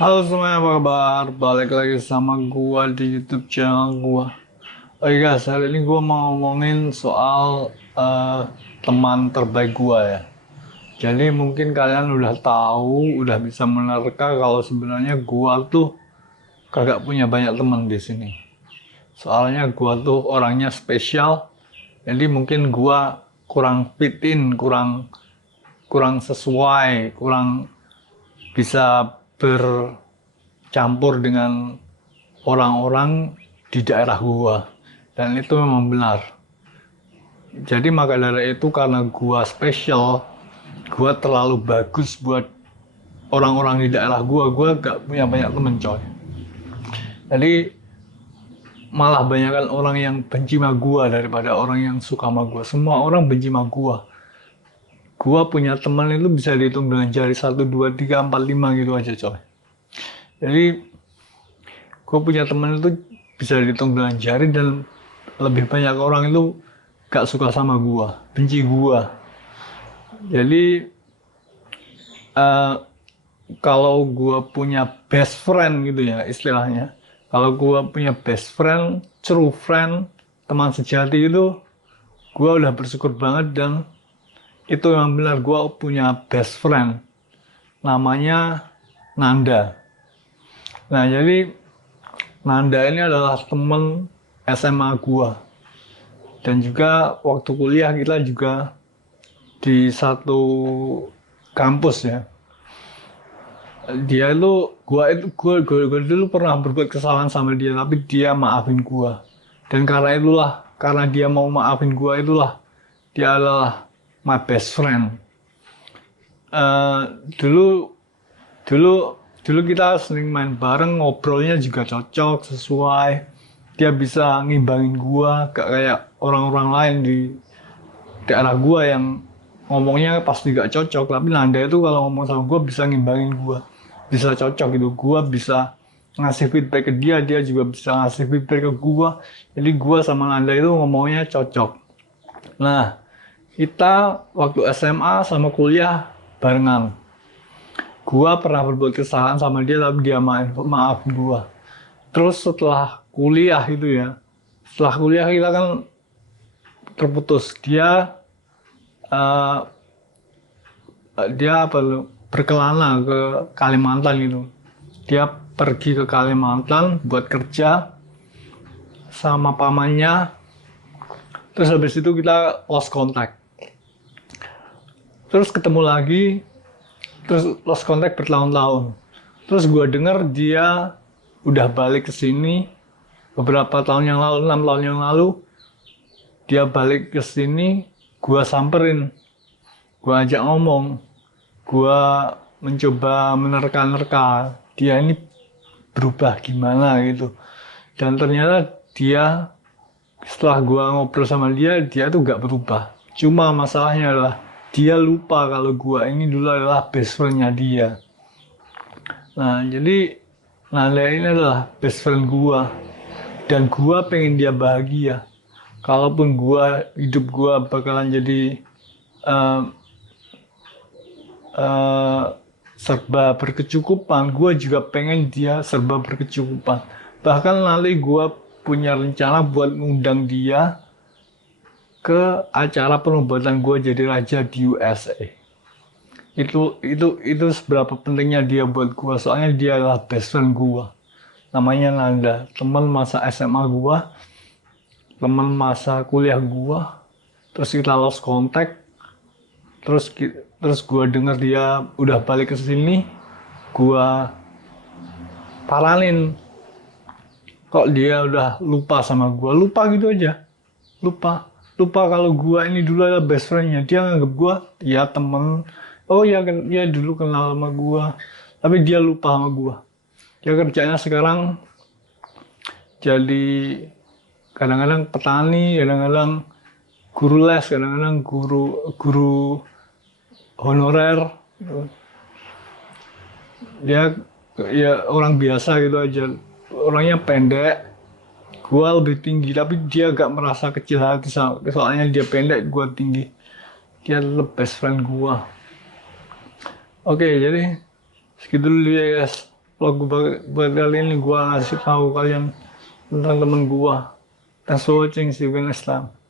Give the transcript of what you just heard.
Halo semuanya, apa kabar? Balik lagi sama gua di YouTube channel gua. Oke guys, hari ini gua mau ngomongin soal teman terbaik gua ya. Jadi mungkin kalian udah tahu, udah bisa menerka kalau sebenarnya gua tuh kagak punya banyak teman di sini. Soalnya gua tuh orangnya spesial, jadi mungkin gua kurang fit in, kurang kurang sesuai, kurang bisa bercampur dengan orang-orang di daerah gua, dan itu memang benar. Jadi maka dari itu, karena gua spesial, gua terlalu bagus buat orang-orang di daerah gua gak punya banyak temen coy. Jadi malah banyakkan orang yang benci sama gua daripada orang yang suka sama gua. Semua orang benci sama gua punya teman itu bisa dihitung dengan jari 1, 2, 3, 4, 5 gitu aja coy. Jadi gua punya teman itu bisa dihitung dengan jari, dan lebih banyak orang itu gak suka sama gua, benci gua. Jadi uh, kalau gua punya best friend gitu ya istilahnya, kalau gua punya best friend, true friend, teman sejati itu, gua udah bersyukur banget. Dan itu yang benar, gua punya best friend namanya Nanda. Nah, jadi Nanda ini adalah temen SMA gua, dan juga waktu kuliah kita juga di satu kampus ya. Dia itu, gua dulu pernah berbuat kesalahan sama dia, tapi dia maafin gua. Dan karena dia mau maafin gua itulah, dia adalah my best friend. Eh, dulu dulu dulu kita sering main bareng, ngobrolnya juga cocok, sesuai. Dia bisa ngimbangin gua, gak kayak orang-orang lain di daerah gua yang ngomongnya pasti gak cocok. Tapi Nanda itu kalau ngomong sama gua bisa ngimbangin gua, bisa cocok gitu. Gua bisa ngasih feedback ke dia, dia juga bisa ngasih feedback ke gua. Jadi gua sama Nanda itu ngomongnya cocok. Nah, kita waktu SMA sama kuliah barengan. Gua pernah berbuat kesalahan sama dia, tapi dia maaf gua. Terus setelah kuliah itu ya, setelah kuliah kita kan terputus. Uh, dia berkelana ke Kalimantan gitu. Dia pergi ke Kalimantan buat kerja sama pamannya. Terus habis itu kita lost contact. Terus ketemu lagi, terus lost contact bertahun-tahun. Terus gue denger dia udah balik ke sini beberapa tahun yang lalu, 6 tahun yang lalu. Dia balik ke sini, gue samperin, gue ajak ngomong, gue mencoba menerka-nerka dia ini berubah gimana gitu. Dan ternyata dia, setelah gue ngobrol sama dia tuh gak berubah. Cuma masalahnya adalah dia lupa kalau gue ini dulu adalah best friendnya dia. Nah, jadi Nanda ini adalah best friend gue, dan gue pengen dia bahagia. Kalaupun hidup gue bakalan jadi uh, uh, serba berkecukupan, gue juga pengen dia serba berkecukupan. Bahkan nanti gue punya rencana buat ngundang dia ke acara penobatan gue jadi raja di USA. Itu seberapa pentingnya dia buat gue, soalnya dia adalah best friend gue. Namanya Nanda, teman masa SMA gue, teman masa kuliah gue. Terus kita lost contact, terus gue denger dia udah balik ke sini. Gue paranin, kok dia udah lupa sama gue, lupa gitu aja, lupa kalau gue ini dulu adalah best friendnya. Dia nganggap gue ya temen, oh ya kan, dia dulu kenal sama gue, tapi dia lupa sama gue. Dia kerjanya sekarang jadi kadang-kadang petani, kadang-kadang guru les, kadang-kadang guru honorer gitu. Dia ya orang biasa gitu aja, orangnya pendek. Gua lebih tinggi, tapi dia gak merasa kecil hati, soalnya dia pendek, gua tinggi. Dia adalah best friend gua. Oke, jadi segitu dulu ya guys. vlog buat kali ini gua ngasih tahu kalian tentang temen gua. Thanks for watching, see you guys next time.